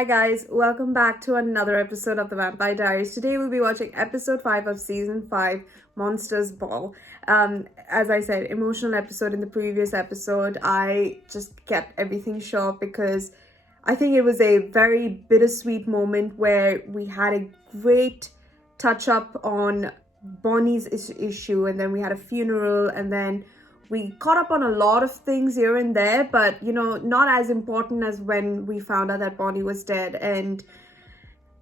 Hi guys, welcome back to another episode of the Vampire Diaries. Today we'll be watching episode 5 of season 5, Monsters Ball. As I said, emotional episode in the previous episode. I just kept everything short because I think it was a very bittersweet moment where we had a great touch up on Bonnie's issue, and then we had a funeral, and then we caught up on a lot of things here and there, but not as important as when we found out that Bonnie was dead. And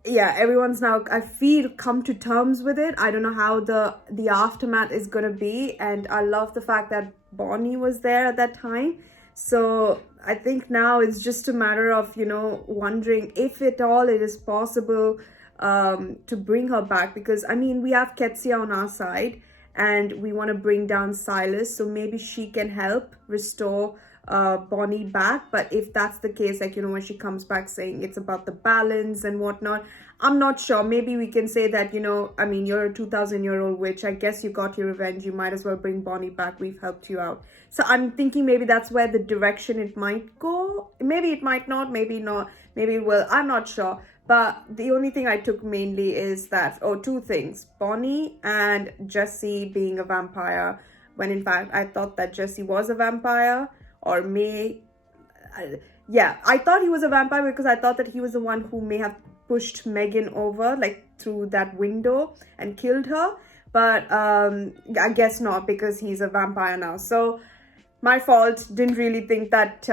yeah, everyone's now, I feel, come to terms with it. I don't know how the aftermath is gonna be, and I love the fact that Bonnie was there at that time. So I think now it's just a matter of wondering if at all it is possible to bring her back, because I mean, we have Ketsia on our side and we want to bring down Silas, so maybe she can help restore Bonnie back. But if that's the case, when she comes back saying it's about the balance and whatnot, I'm not sure. Maybe we can say that, I mean, you're a 2,000-year-old witch. I guess you got your revenge. You might as well bring Bonnie back. We've helped you out. So I'm thinking maybe that's where the direction it might go. Maybe it might not. Maybe not. Maybe it will. I'm not sure. But the only thing I took mainly is that, two things. Bonnie and Jesse being a vampire, when in fact I thought that Jesse was a vampire. Or I thought he was a vampire because I thought that he was the one who may have pushed Megan over, like, through that window and killed her. But I guess not, because he's a vampire now. So my fault. Didn't really think that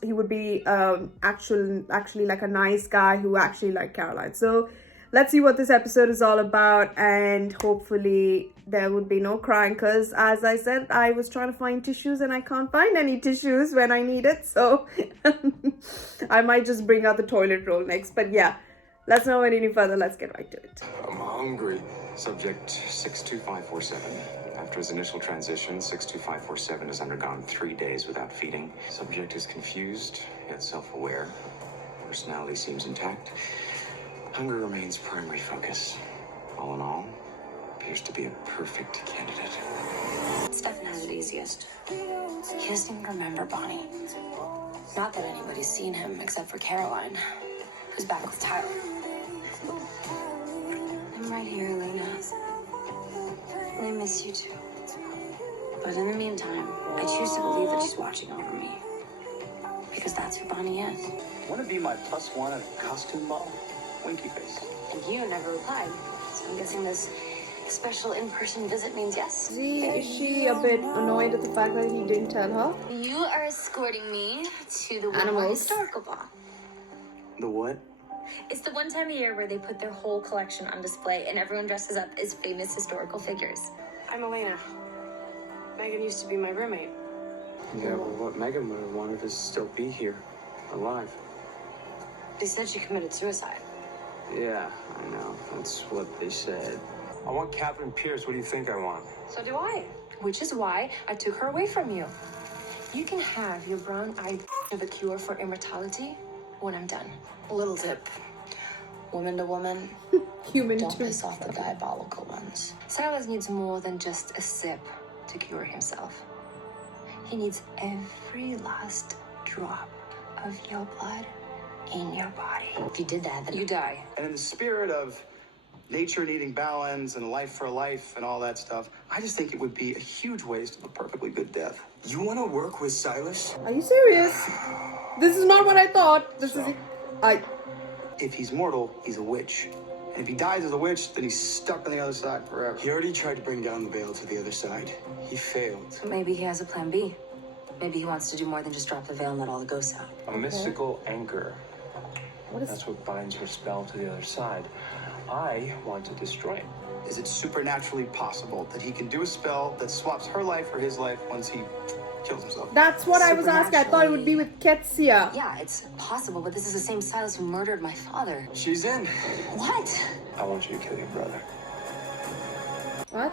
he would be actually like a nice guy who actually liked Caroline. So let's see what this episode is all about, and hopefully there would be no crying, because as I said, I was trying to find tissues and I can't find any tissues when I need it. So I might just bring out the toilet roll next. But yeah, let's not wait any further. Let's get right to it. I'm hungry. Subject 62547. After his initial transition, 62547 has undergone 3 days without feeding. Subject is confused, yet self-aware. Personality seems intact. Hunger remains primary focus. All in all, appears to be a perfect candidate. Stefan has it easiest. He doesn't even remember Bonnie. Not that anybody's seen him except for Caroline, who's back with Tyler. I'm right here, Luna. I miss you too. But in the meantime, I choose to believe that she's watching over me. Because that's who Bonnie is. Want to be my +1 at a costume ball? Winky face. And you never replied. So I'm guessing this special in-person visit means yes. Is she a bit annoyed at the fact that he didn't tell her? You are escorting me to the Animals. historical ball. The what? It's the one time a year where they put their whole collection on display and everyone dresses up as famous historical figures. I'm Elena. Megan used to be my roommate. Yeah, well, what Megan would have wanted is still be here, alive. They said she committed suicide. Yeah, I know. That's what they said. I want Catherine Pierce. What do you think I want? So do I. Which is why I took her away from you. You can have your brown-eyed of a cure for immortality when I'm done. A little tip. Woman to woman, Human don't too. piss off the diabolical ones. Silas needs more than just a sip to cure himself. He needs every last drop of your blood in your body. If you did that, then You die. And in the spirit of nature needing balance and life for life and all that stuff, I just think it would be a huge waste of a perfectly good death. You want to work with Silas? Are you serious? This is not what I thought. If he's mortal, he's a witch. And if he dies as a witch, then he's stuck on the other side forever. He already tried to bring down the veil to the other side. He failed. maybe he has a plan B. Maybe he wants to do more than just drop the veil and let all the ghosts out. A mystical anchor. What is That's what binds her spell to the other side. I want to destroy it. Is it supernaturally possible that he can do a spell that swaps her life for his life once he kills himself? That's what I was asking. I thought it would be with Ketsia. Yeah, it's possible, but this is the same Silas who murdered my father. She's in. What? I want you to kill your brother. What?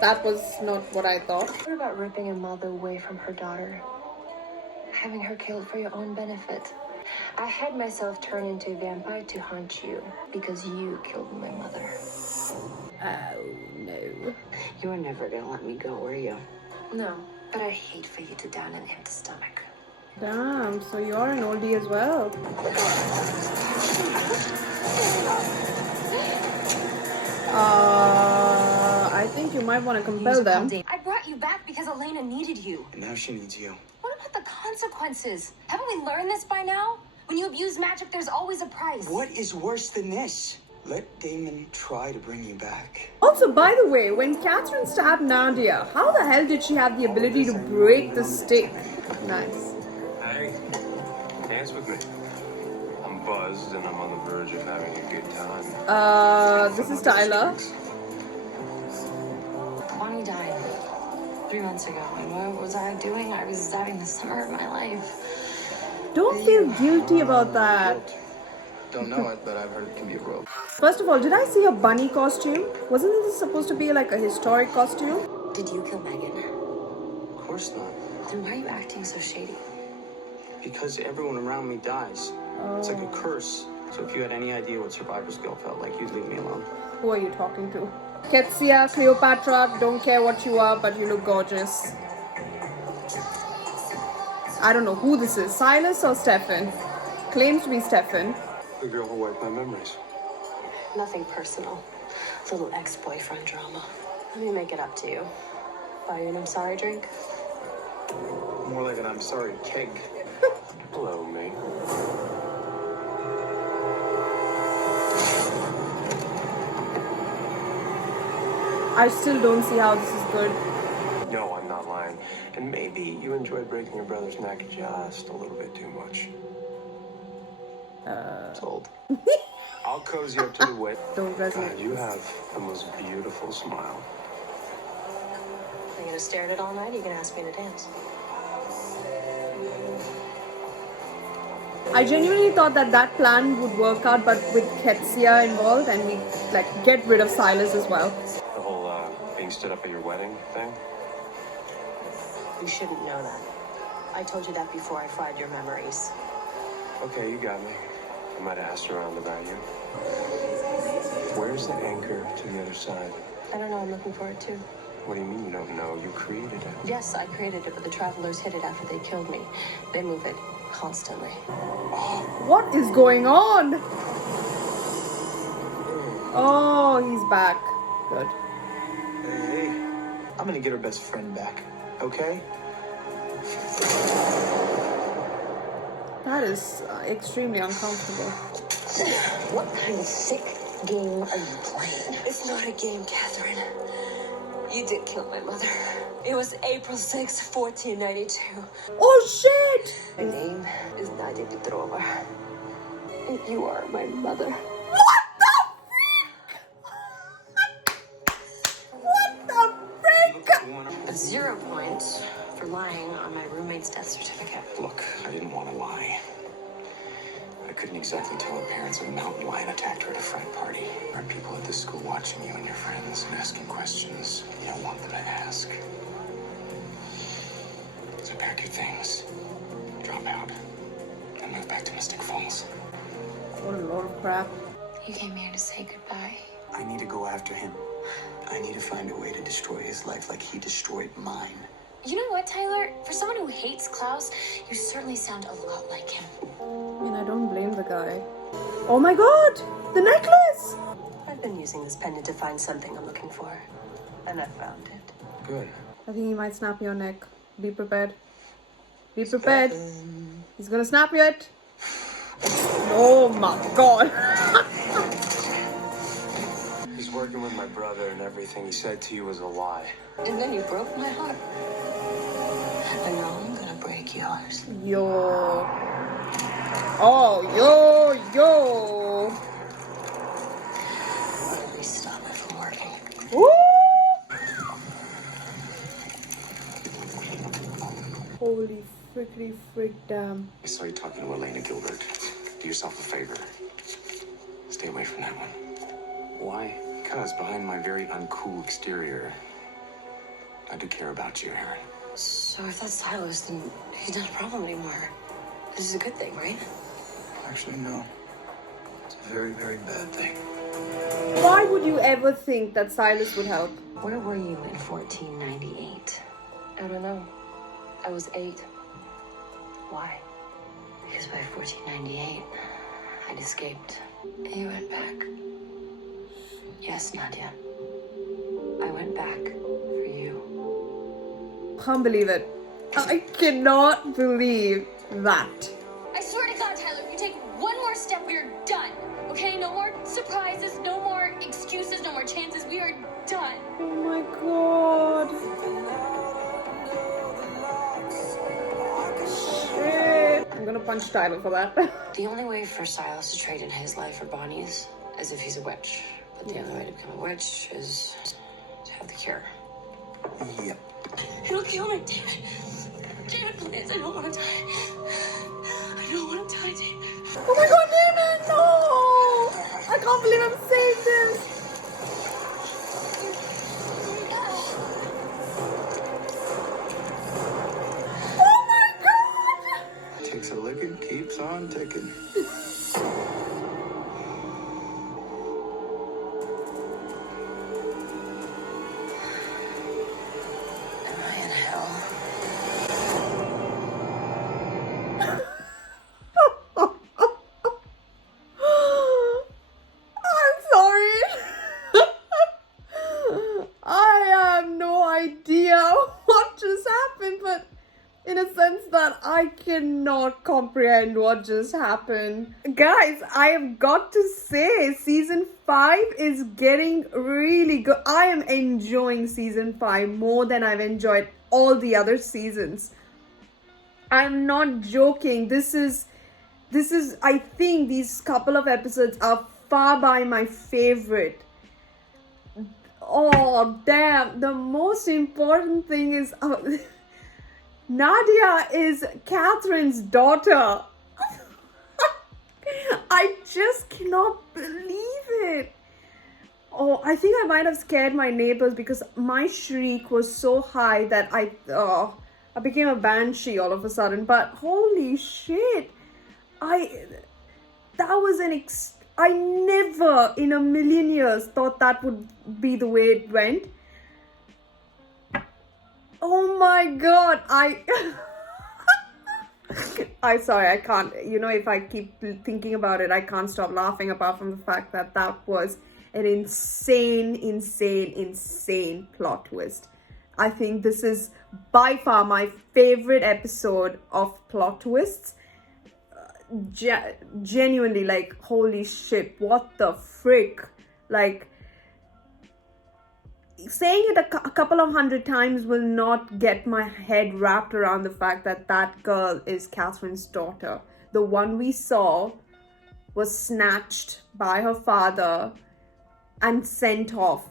That was not what I thought. What about ripping a mother away from her daughter? Having her killed for your own benefit? I had myself turn into a vampire to haunt you because you killed my mother. Oh, no. You were never gonna let me go, were you? No. But I'd hate for you to down an empty stomach. Damn, so you're an oldie as well. I think you might want to compel them. I brought you back because Elena needed you. And now she needs you. What about the consequences? Haven't we learned this by now? When you abuse magic, there's always a price. What is worse than this? Let Damon try to bring you back. Also, by the way, when Catherine stabbed Nadia, how the hell did she have the ability to break the stick? Nice. Hey, dance with me. I'm buzzed and I'm on the verge of having a good time. This is Tyler. Bonnie died 3 months ago, and what was I doing? I was having the summer of my life. Don't feel guilty about that. Don't know it, but I've heard it can be a rope. First of all, did I see a bunny costume? Wasn't this supposed to be like a historic costume? Did you kill Megan? Of course not. Then why are you acting so shady? Because everyone around me dies. It's like a curse. So if you had any idea what survivor's guilt felt like, you'd leave me alone. Who are you talking to? Ketsia, Cleopatra, don't care what you are, but you look gorgeous. I don't know who this is, Silas or Stefan? Claims to be Stefan. The girl who wiped my memories. Nothing personal. Little ex-boyfriend drama. Let me make it up to you. Buy you an I'm sorry drink? More like an I'm sorry keg. Hello, mate. I still don't see how this is good. No, I'm not lying. And maybe you enjoyed breaking your brother's neck just a little bit too much. Told. I'll cozy up to the wet. Don't God, resonate. you have the most beautiful smile. Are you gonna stare at it all night? Or are you gonna ask me to dance? I genuinely thought that that plan would work out, but with Ketsia involved, and we like get rid of Silas as well. The whole being stood up at your wedding thing. You shouldn't know that. I told you that before I fried your memories. Okay, you got me. I might have asked around about you. Where's the anchor to the other side? I don't know. I'm looking for it too. What do you mean you don't know? You created it. Yes, I created it, but the travelers hid it after they killed me. They move it constantly. What is going on? Oh, he's back. Good. Hey, I'm gonna get her best friend back, okay? That is extremely uncomfortable. What kind of sick game are you playing? It's not a game, Catherine. You did kill my mother. It was April 6, 1492. Oh shit! My name is Nadia Petrova. And you are my mother. What the frick? But 0 points for lying on my roommate's death certificate. Look, I didn't want to lie. I couldn't exactly tell her parents a mountain lion attacked her at a frat party. There are people at this school watching you and your friends and asking questions you don't want them to ask. So pack your things, drop out, and move back to Mystic Falls. What a load of crap. You came here to say goodbye. I need to go after him. I need to find a way to destroy his life like he destroyed mine. You know what, Tyler? For someone who hates Klaus, you certainly sound a lot like him. I mean, I don't blame the guy. Oh my god! The necklace! I've been using this pendant to find something I'm looking for. And I found it. Good. I think he might snap your neck. Be prepared. Be prepared. He's gonna snap you it. Oh my god. He's working with my brother and everything he said to you was a lie. And then you broke my heart. And now I'm gonna break yours. Yo. Oh, yo. At least stop it from working. Woo! Holy frickety frick damn. I saw you talking to Elena Gilbert. Do yourself a favor. Stay away from that one. Why? Because behind my very uncool exterior, I do care about you, Aaron. So if that's Silas, then he's not a problem anymore. This is a good thing, right? Actually, no. It's a very, very bad thing. Why would you ever think that Silas would help? Where were you in 1498? I don't know. I was 8. Why? Because by 1498, I'd escaped. And you went back. Yes, Nadia. I went back for you. Can't believe it. I cannot believe that. I swear to God, Tyler, if you take one more step, we're done. Okay? No more surprises, no more excuses, no more chances. We are done. Oh my god. Shit. I'm gonna punch Tyler for that. The only way for Silas to trade in his life for Bonnie's is if he's a witch. But the only way to become a witch is to have the cure. Yep. It'll kill me, David. David, please, I don't want to die. I don't want to die, David. Oh my god, Damon, no! I can't believe I'm saying this. Oh my god! Takes a licking, keeps on ticking. Am I in hell? I'm sorry. I have no idea what just happened, but in a sense that I cannot comprehend what just happened. Guys, I have got to say, season 5 is getting really good. I am enjoying season 5 more than I've enjoyed all the other seasons. I'm not joking. This is, I think these couple of episodes are far by my favorite. Oh, damn. The most important thing is Nadia is Catherine's daughter. I just cannot believe it. Oh, I think I might have scared my neighbors because my shriek was so high that I became a banshee all of a sudden. But holy shit. I never in a million years thought that would be the way it went. Oh my god, I'm sorry, I can't, if I keep thinking about it, I can't stop laughing apart from the fact that that was an insane plot twist. I think this is by far my favorite episode of plot twists. Genuinely, like, holy shit, what the frick? Like, saying it a couple of hundred times will not get my head wrapped around the fact that that girl is Catherine's daughter. The one we saw was snatched by her father and sent off.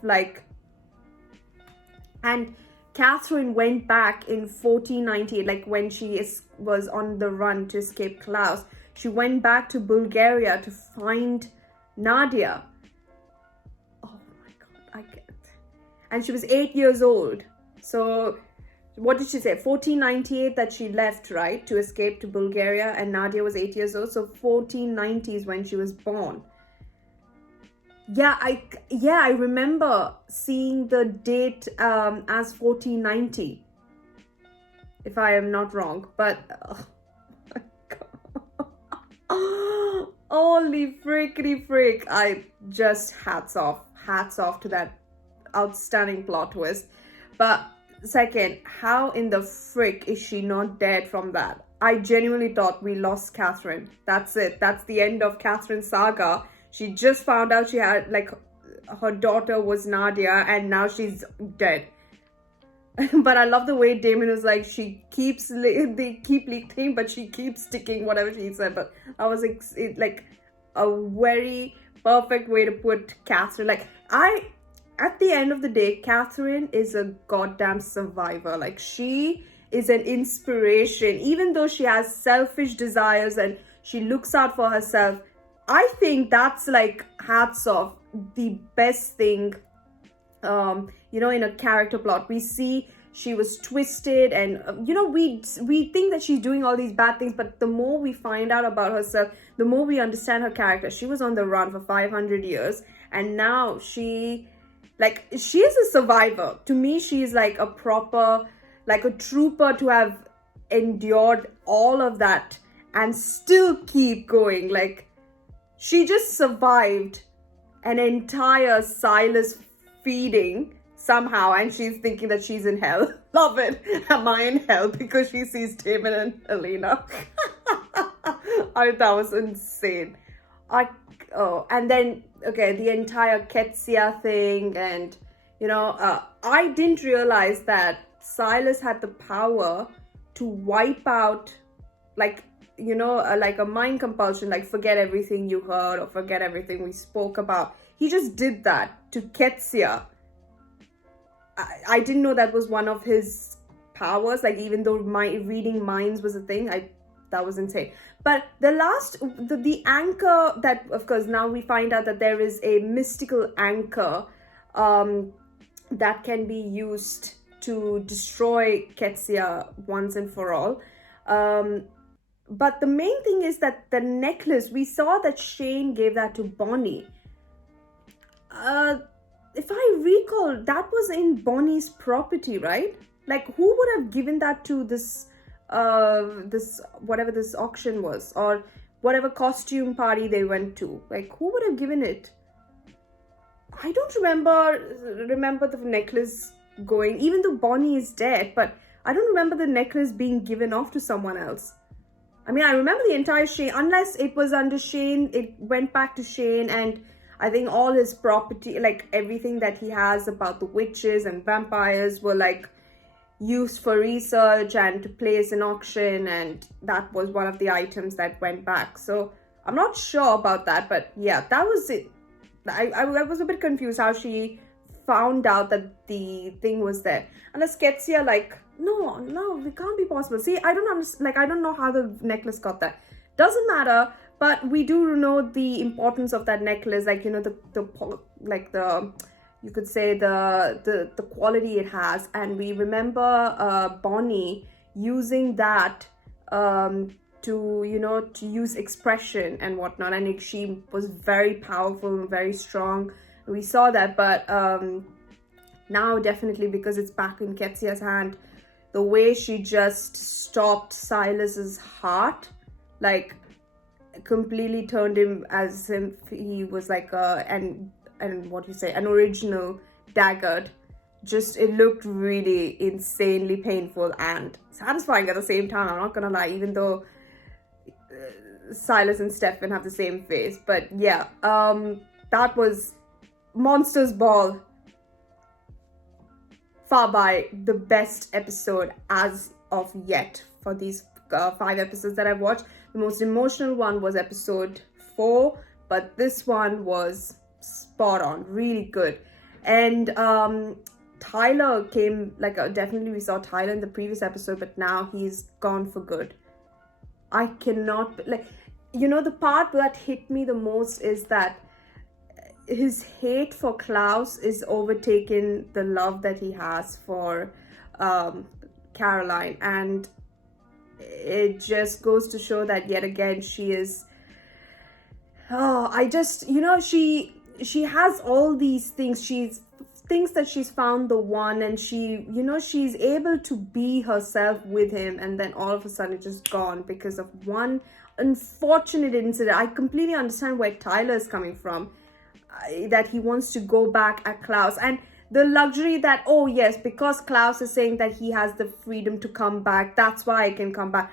And Catherine went back in 1498, like when she was on the run to escape Klaus. She went back to Bulgaria to find Nadia. Oh my god, I get it. And she was 8 years old. So what did she say? 1498 that she left, right, to escape to Bulgaria, and Nadia was 8 years old. So 1490 is when she was born. Yeah, I remember seeing the date as 1490, if I am not wrong. But oh my god, holy frickety frick! I just hats off to that outstanding plot twist. But second, how in the frick is she not dead from that? I genuinely thought we lost Catherine. That's it. That's the end of Catherine's saga. She just found out she had, like, her daughter was Nadia, and now she's dead. But I love the way Damon was like, they keep leaking, but she keeps sticking whatever she said. But that was like a very perfect way to put Catherine. Like, at the end of the day, Catherine is a goddamn survivor. Like, she is an inspiration. Even though she has selfish desires and she looks out for herself, I think that's, like, hats off, the best thing, in a character plot. We see she was twisted and, we think that she's doing all these bad things, but the more we find out about herself, the more we understand her character. She was on the run for 500 years, and now she is a survivor. To me, she is like a proper, like a trooper to have endured all of that and still keep going. Like, she just survived an entire SILAS feeding somehow, and she's thinking that she's in hell. Love it. Am I in hell? Because she sees Damon and Elena. That was insane. And then, okay, the entire Ketsia thing, and, you know, I didn't realize that SILAS had the power to wipe out, like, you know, like a mind compulsion, like forget everything you heard or forget everything we spoke about. He just did that to Ketsia. I didn't know that was one of his powers, like, even though reading minds was a thing, that was insane. But the anchor that, of course, now we find out that there is a mystical anchor that can be used to destroy Ketsia once and for all. But the main thing is that the necklace, we saw that Shane gave that to Bonnie. If I recall, that was in Bonnie's property, right? Like, who would have given that to this whatever this auction was, or whatever costume party they went to? Like, who would have given it? I don't remember the necklace going, even though Bonnie is dead, but I don't remember the necklace being given off to someone else. I mean, I remember the entire Shane, unless it was under Shane, it went back to Shane, and I think all his property, like everything that he has about the witches and vampires, were like used for research and to place an auction, and that was one of the items that went back. So I'm not sure about that, but yeah, that was it. I was a bit confused how she found out that the thing was there. And as Ketsia, like, no, it can't be possible. See, I don't understand, like, I don't know how the necklace got there. Doesn't matter, but we do know the importance of that necklace, like, you know, you could say the quality it has. And we remember Bonnie using that to, you know, to use expression and whatnot, and she was very powerful and very strong. We saw that, but now definitely, because it's back in Ketsia's hand, the way she just stopped Silas's heart, like, completely turned him as if he was like an original dagger. Just, it looked really insanely painful and satisfying at the same time. I'm not gonna lie, even though Silas and Stefan have the same face. But yeah, that was Monsters Ball. Far by the best episode as of yet for these 5 episodes that I've watched. The most emotional one was episode 4, but this one was spot on, really good. And Tyler came, like, definitely we saw Tyler in the previous episode, but now he's gone for good. I cannot, like, you know, the part that hit me the most is that his hate for Klaus is overtaking the love that he has for Caroline, and it just goes to show that yet again she is, you know, she has all these things. She's thinks that she's found the one, and she, you know, she's able to be herself with him, and then all of a sudden it's just gone because of one unfortunate incident. I completely understand where Tyler is coming from, that he wants to go back at Klaus, and the luxury that, oh yes, because Klaus is saying that he has the freedom to come back, that's why I can come back.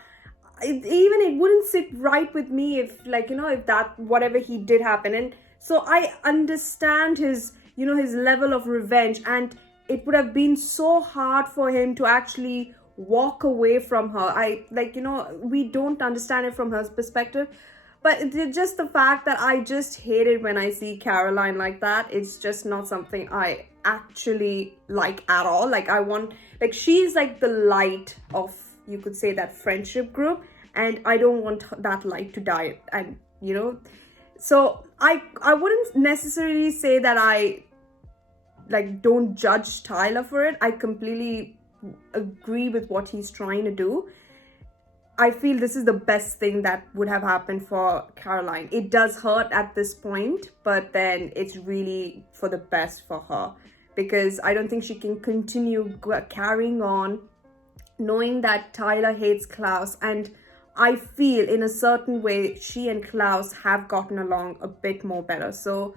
It wouldn't sit right with me if, like, you know, if that, whatever he did happen. And so I understand his, you know, his level of revenge, and it would have been so hard for him to actually walk away from her. Like, you know, we don't understand it from her perspective, but it's just the fact that I just hate it when I see Caroline like that. It's just not something I actually like at all. Like, I want, like, she's like the light of, you could say, that friendship group, and I don't want that light to die. And, you know, so I wouldn't necessarily say that I, like, don't judge Tyler for it. I completely agree with what he's trying to do. I feel this is the best thing that would have happened for Caroline. It does hurt at this point, but then it's really for the best for her, because I don't think she can continue carrying on knowing that Tyler hates Klaus, and I feel in a certain way she and Klaus have gotten along a bit more better. So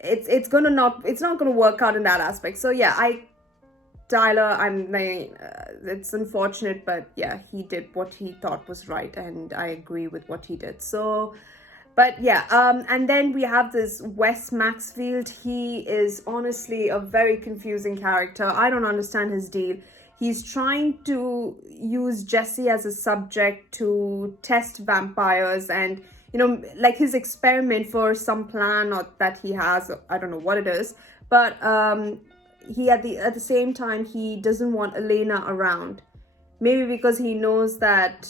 it's not gonna work out in that aspect. So yeah, Tyler, it's unfortunate, but yeah, he did what he thought was right, and I agree with what he did. So, but yeah, and then we have this Wes Maxfield. He is honestly a very confusing character. I don't understand his deal. He's trying to use Jesse as a subject to test vampires, and you know, like his experiment for some plan or that he has. I don't know what it is, but he at the same time, he doesn't want Elena around. Maybe because he knows that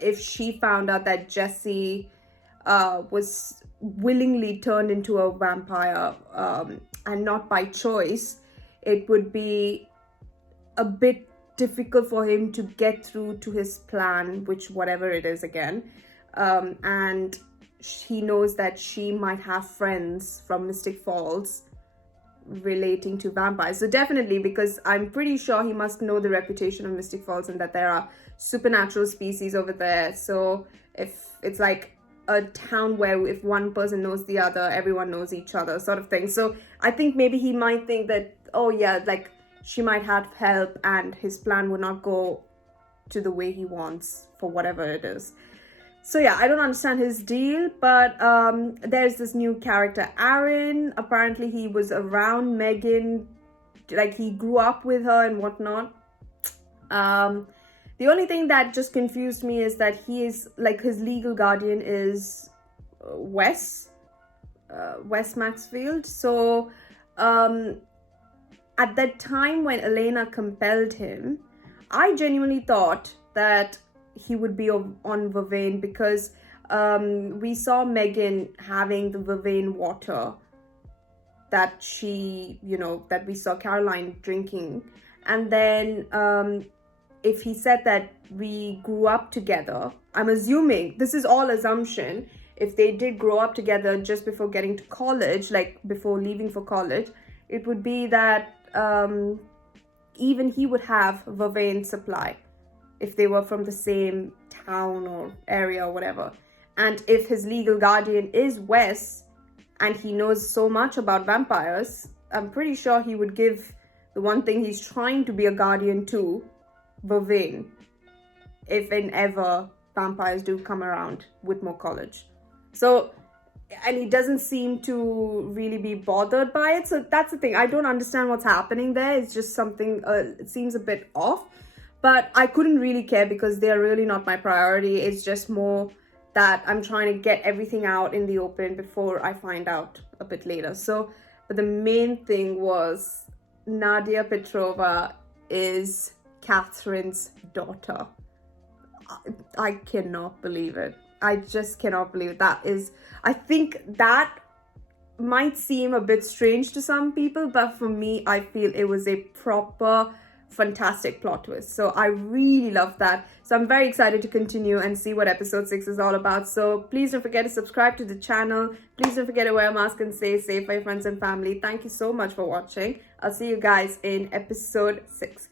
if she found out that Jesse was willingly turned into a vampire and not by choice, it would be a bit difficult for him to get through to his plan, which whatever it is again. And he knows that she might have friends from Mystic Falls relating to vampires. So definitely, because I'm pretty sure he must know the reputation of Mystic Falls and that there are supernatural species over there. So if it's like a town where if one person knows the other, everyone knows each other sort of thing. So I think maybe he might think that, oh yeah, like she might have help and his plan would not go to the way he wants for whatever it is. So yeah, I don't understand his deal, but there's this new character, Aaron. Apparently he was around Megan, like he grew up with her and whatnot. The only thing that just confused me is that he is, like, his legal guardian is Wes Maxfield. So at that time when Elena compelled him, I genuinely thought that he would be on Vervain, because we saw Megan having the Vervain water that she, you know, that we saw Caroline drinking. And then if he said that we grew up together, I'm assuming, this is all assumption, if they did grow up together just before getting to college, like before leaving for college, it would be that even he would have Vervain supply if they were from the same town or area or whatever. And if his legal guardian is Wes and he knows so much about vampires, I'm pretty sure he would give the one thing he's trying to be a guardian to, Vervain, if and ever vampires do come around Whitmore College. So, and he doesn't seem to really be bothered by it. So that's the thing. I don't understand what's happening there. It's just something, it seems a bit off. But I couldn't really care because they're really not my priority. It's just more that I'm trying to get everything out in the open before I find out a bit later. So, but the main thing was Nadia Petrova is Catherine's daughter. I cannot believe it. I just cannot believe it. That is, I think that might seem a bit strange to some people, but for me, I feel it was a proper fantastic plot twist. So I really love that. So I'm very excited to continue and see what episode 6 is all about. So please don't forget to subscribe to the channel. Please don't forget to wear a mask and stay safe for your friends and family. Thank you so much for watching. I'll see you guys in episode 6.